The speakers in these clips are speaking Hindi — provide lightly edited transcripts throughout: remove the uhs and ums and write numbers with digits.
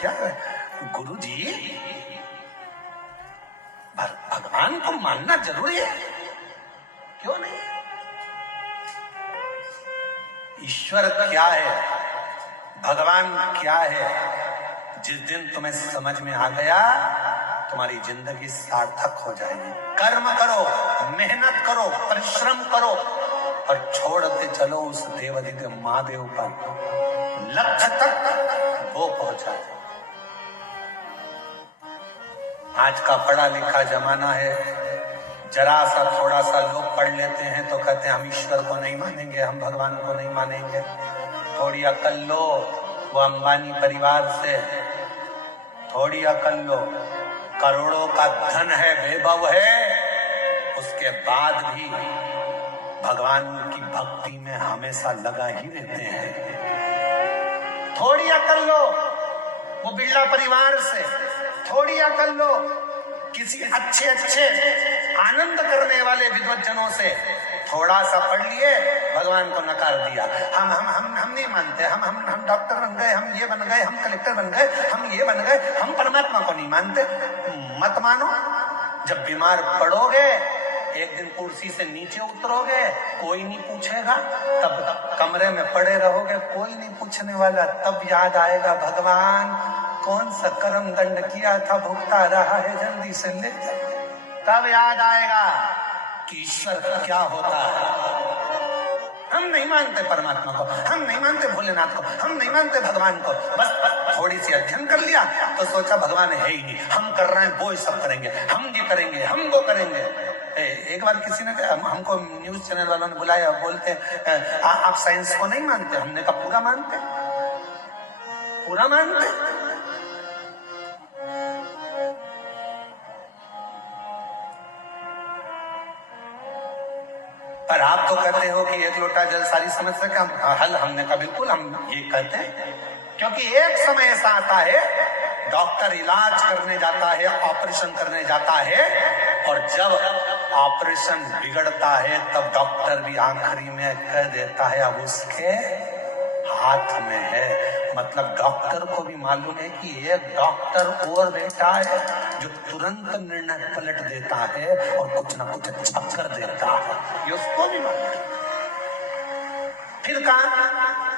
क्या गुरु जी, भगवान को मानना जरूरी है? क्यों नहीं? ईश्वर क्या है, भगवान क्या है, जिस दिन तुम्हें समझ में आ गया तुम्हारी जिंदगी सार्थक हो जाएगी। कर्म करो, मेहनत करो, परिश्रम करो और छोड़ते चलो उस देवादिदेव महादेव पर, लक्ष्य तक वो पहुंचा। आज का पढ़ा लिखा जमाना है, जरा सा थोड़ा सा लोग पढ़ लेते हैं तो कहते हैं हम ईश्वर को नहीं मानेंगे, हम भगवान को नहीं मानेंगे। थोड़ी अकल लो, वो अंबानी परिवार से थोड़ी अकल लो, करोड़ों का धन है, वैभव है, उसके बाद भी भगवान की भक्ति में हमेशा लगा ही रहते हैं। थोड़ी अकल लो वो बिरला परिवार से, थोड़ी अकल लो किसी अच्छे आनंद करने वाले विद्वज्जनों से। थोड़ा सा पढ़ लिए, भगवान को नकार दिया, हम नहीं मानते, हम डॉक्टर बन गए, हम ये बन गए, हम कलेक्टर बन गए, हम ये बन गए, हम परमात्मा को नहीं मानते। मत मानो। जब बीमार पड़ोगे, एक दिन कुर्सी से नीचे उतरोगे, कोई नहीं पूछेगा, तब कमरे में पड़े रहोगे, कोई नहीं पूछने वाला, तब याद आएगा भगवान कौन सा कर्म दंड किया था, भुगता रहा है, जल्दी से ले। तब याद आएगा कि ईश्वर क्या होता है। हम नहीं मानते परमात्मा को, हम नहीं मानते भोलेनाथ को, हम नहीं मानते भगवान को। बस थोड़ी सी अध्ययन कर लिया तो सोचा भगवान है ही नहीं, हम कर रहे हैं वो ही सब करेंगे, हम ये करेंगे, हम वो करेंगे। एक बार किसी ने हमको न्यूज चैनल वालों ने बुलाया, बोलते आप साइंस को नहीं मानते? हमने कहा पूरा मानते, पूरा मानते। पर आप तो कहते हो कि एक लोटा जल सारी समस्या का हल। हमने कहा बिल्कुल हम ये कहते हैं, क्योंकि एक समय ऐसा आता है डॉक्टर इलाज करने जाता है, ऑपरेशन करने जाता है, और जब ऑपरेशन बिगड़ता है तब डॉक्टर भी आखिरी में कह देता है अब उसके हाथ में है। मतलब डॉक्टर को भी मालूम है कि एक डॉक्टर और बैठा है जो तुरंत निर्णय पलट देता है और कुछ ना कुछ अच्छा कर देता है, ये उसको भी मालूम है। फिर कहा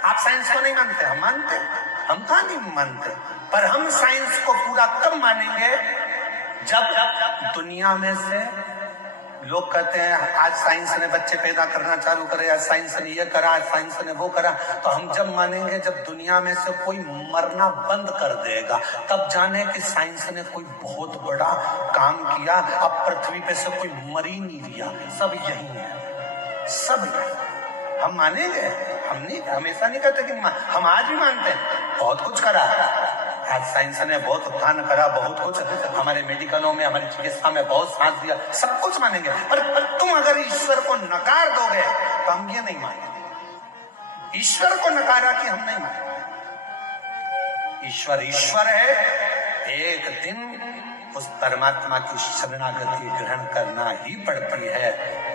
आप साइंस को नहीं मानते? हम मानते। हम कहाँ नहीं मानते, पर हम साइंस को पूरा कब मानेंगे जब दुनिया में से लोग कहते हैं आज साइंस ने बच्चे पैदा करना चालू करे, आज साइंस ने ये करा, आज साइंस ने वो करा। तो हम जब मानेंगे जब दुनिया में से कोई मरना बंद कर देगा, तब जाने कि साइंस ने कोई बहुत बड़ा काम किया। अब पृथ्वी पे से कोई मर ही नहीं दिया, सब यही है, सब यही। हम मानेंगे, हम नहीं, हमेशा नहीं कहते कि हम आज भी मानते हैं बहुत कुछ करा, आज साइंस ने बहुत उत्थान करा, बहुत कुछ हमारे मेडिकलों में, हमारी चिकित्सा में बहुत साथ दिया, सब कुछ मानेंगे। पर तुम अगर ईश्वर को नकार दोगे तो हम ये नहीं मानेंगे। ईश्वर को नकारा कि हम नहीं मानेंगे। ईश्वर ईश्वर है, एक दिन उस परमात्मा की शरणागति ग्रहण करना ही पड़ती है।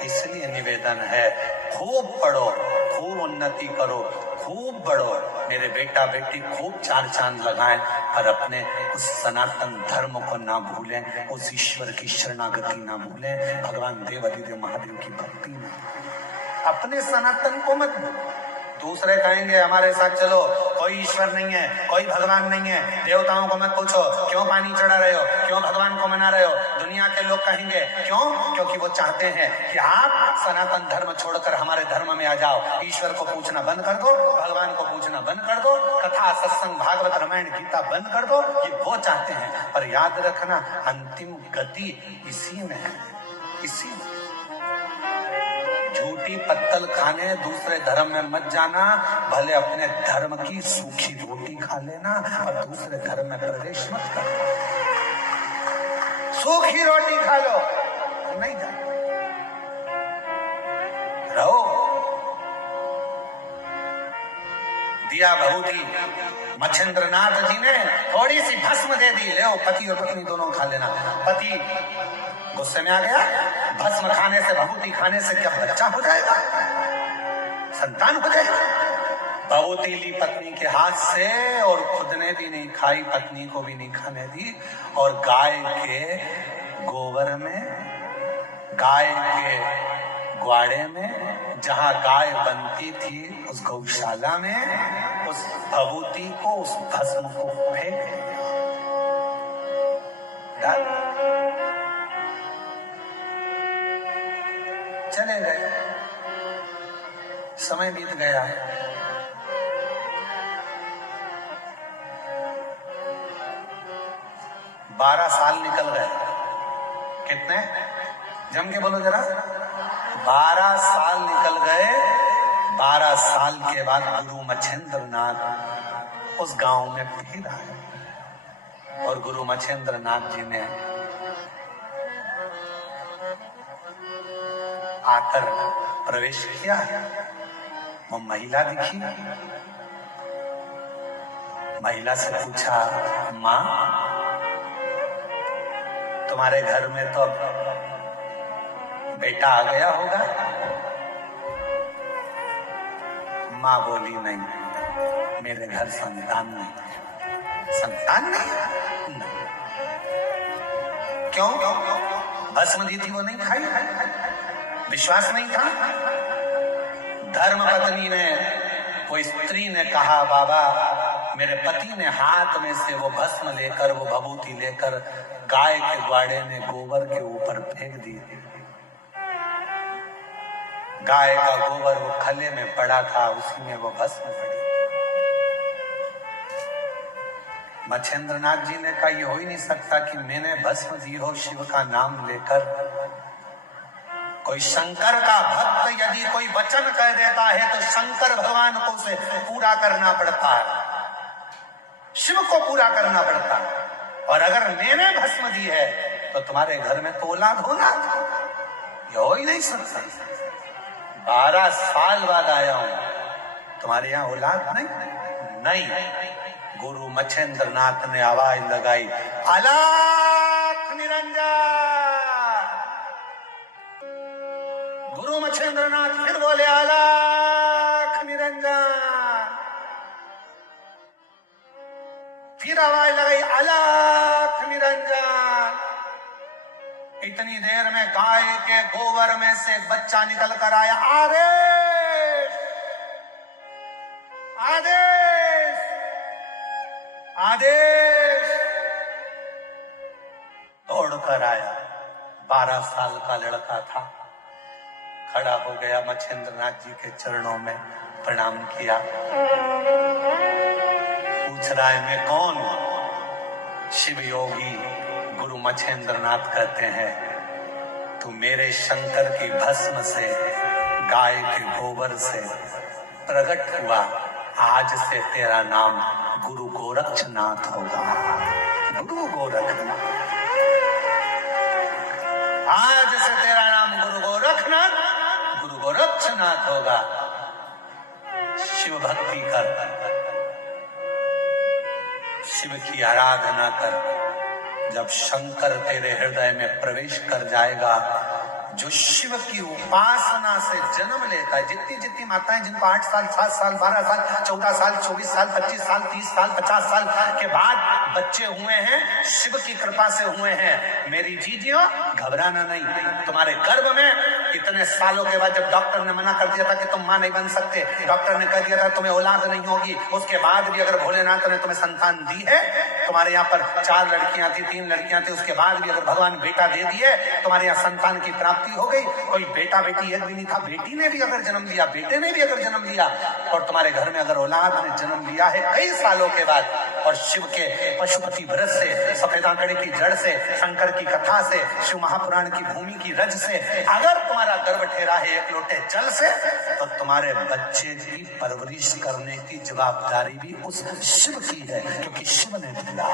इसलिए निवेदन है खूब पढ़ो, खूब उन्नति करो, खूब बढ़ो। मेरे बेटा बेटी खूब चार चांद लगाएं, पर अपने उस सनातन धर्म को ना भूलें, उस ईश्वर की शरणागति ना भूलें, भगवान देवादिदेव महादेव की भक्ति में अपने सनातन को मत भूलो। दूसरे कहेंगे हमारे साथ चलो, कोई ईश्वर नहीं है, कोई भगवान नहीं है, देवताओं को मत पूछो क्यों पानी चढ़ा रहे हो, क्यों भगवान को मना रहे हो। दुनिया के लोग कहेंगे क्यों? क्योंकि वो चाहते हैं कि आप सनातन धर्म छोड़कर हमारे धर्म में आ जाओ। ईश्वर को पूछना बंद कर दो, भगवान को पूछना बंद कर दो, कथा सत्संग भागवत रामायण गीता बंद कर दो, ये वो चाहते हैं। पर याद रखना अंतिम गति इसी में है, इसी में। झूठी पत्तल खाने दूसरे धर्म में मत जाना, भले अपने धर्म की सूखी रोटी खा लेना और दूसरे धर्म में प्रवेश मत करना। सूखी रोटी खा लो, नहीं जाना, रहो। दिया बहुती मच्छिंद्रनाथ जी ने थोड़ी सी भस्म दे दी, ले पति और पत्नी दोनों खा लेना। पति गुस्से में आ गया, भस्म खाने से, भभूति खाने से क्या बच्चा हो जाएगा, संतान हो जाएगा? भभूति ली पत्नी के हाथ से और खुद ने भी नहीं खाई, पत्नी को भी नहीं खाने दी। और गाय के गोबर में, गाय के ग्वाड़े में, जहां गाय बनती थी उस गौशाला में उस भभूति को, उस भस्म को फेंक चले गए। समय बीत गया। बारह साल निकल गए। कितने? जम के बोलो जरा। 12 साल निकल गए। 12 साल के बाद गुरु मच्छिंद्र नाथ उस गांव में फिर आए और गुरु मच्छिंद्र नाथ जी ने आकर प्रवेश किया। वो महिला दिखी। महिला से पूछा, माँ तुम्हारे घर में तो अब बेटा आ गया होगा? माँ बोली, नहीं, मेरे घर संतान नहीं। संतान नहीं? नहीं। क्यों? भस्म दी थी वो नहीं खाई? विश्वास नहीं था? धर्म पत्नी ने, कोई स्त्री ने कहा, बाबा मेरे पति ने हाथ में से वो भस्म लेकर, वो भभूति लेकर गाय के ग्वाड़े में गोबर के ऊपर फेंक दी। गाय का गोबर वो खले में पड़ा था, उसी में वो भस्म पड़ी। मच्छिंद्र नाथ जी ने कहा, ये हो ही नहीं सकता कि मैंने भस्म दी हो शिव का नाम लेकर। कोई शंकर का भक्त यदि कोई वचन कह देता है तो शंकर भगवान को उसे पूरा करना पड़ता है, शिव को पूरा करना पड़ता है। और अगर मैंने भस्म दी है तो तुम्हारे घर में तो औलाद होना, ये हो ही नहीं सकता। 12 साल बाद आया हूं, तुम्हारे यहाँ औलाद नहीं। गुरु मच्छिंद्र नाथ ने आवाज लगाई, अलख निरंजन। गुरु मच्छिंद्र नाथ फिर बोले, अलख निरंजन। फिर आवाज लगाई, अलख निरंजन। इतनी देर में गाय के गोबर में से एक बच्चा निकल कर आया। आदेश, आदेश, आदेश। दौड़कर आया। 12 साल का लड़का था। खड़ा हो गया, मच्छिंद्र नाथ जी के चरणों में प्रणाम किया। पूछ रहा है, मैं कौन हूं? शिव योगी गुरु मच्छिंद्र नाथ कहते हैं, तू मेरे शंकर की भस्म से, गाय के गोबर से प्रकट हुआ। आज से तेरा नाम गुरु गोरक्षनाथ होगा। गुरु गोरखनाथ, आज से तेरा नाम गुरु गोरखनाथ, गुरु गोरक्षनाथ होगा। शिव भक्ति कर, शिव की आराधना कर। जब शंकर तेरे हृदय में प्रवेश कर जाएगा, जो शिव की उपासना से जन्म लेता है, जितनी जितनी माताएं जिनको 8 साल, 7 साल, 12 साल, 14 साल, 24 साल, 25 साल, 30 साल, 50 साल के बाद बच्चे हुए हैं, शिव की कृपा से हुए हैं, मेरी जीजियों घबराना नहीं। तुम्हारे गर्भ में इतने सालों के बाद जब डॉक्टर ने मना कर दिया था कि तुम मां नहीं बन सकते, डॉक्टर ने कह दिया था तुम्हें औलाद नहीं होगी, उसके बाद भी अगर भोलेनाथ ने तुम्हें संतान दी है, तुम्हारे यहाँ पर 4 लड़कियां थी, 3 लड़कियां थी, उसके बाद भी अगर भगवान बेटा दे दिए, तुम्हारे यहाँ संतान की प्राप्ति हो गई। कोई बेटा बेटी एक भी नहीं था, बेटी ने भी अगर जन्म लिया, बेटे ने भी अगर जन्म लिया, और तुम्हारे घर में अगर औलाद ने जन्म लिया है कई सालों के बाद, और शिव के पशुपति व्रत से, सफेद आंकड़े की जड़ से, शंकर की कथा से, शिव महापुराण की भूमि की रज से अगर तुम्हारा गर्भ ठहरा है एक लोटे जल से, तो तुम्हारे बच्चे की परवरिश करने की जवाबदारी भी उस शिव की है, क्योंकि शिव ने दिया।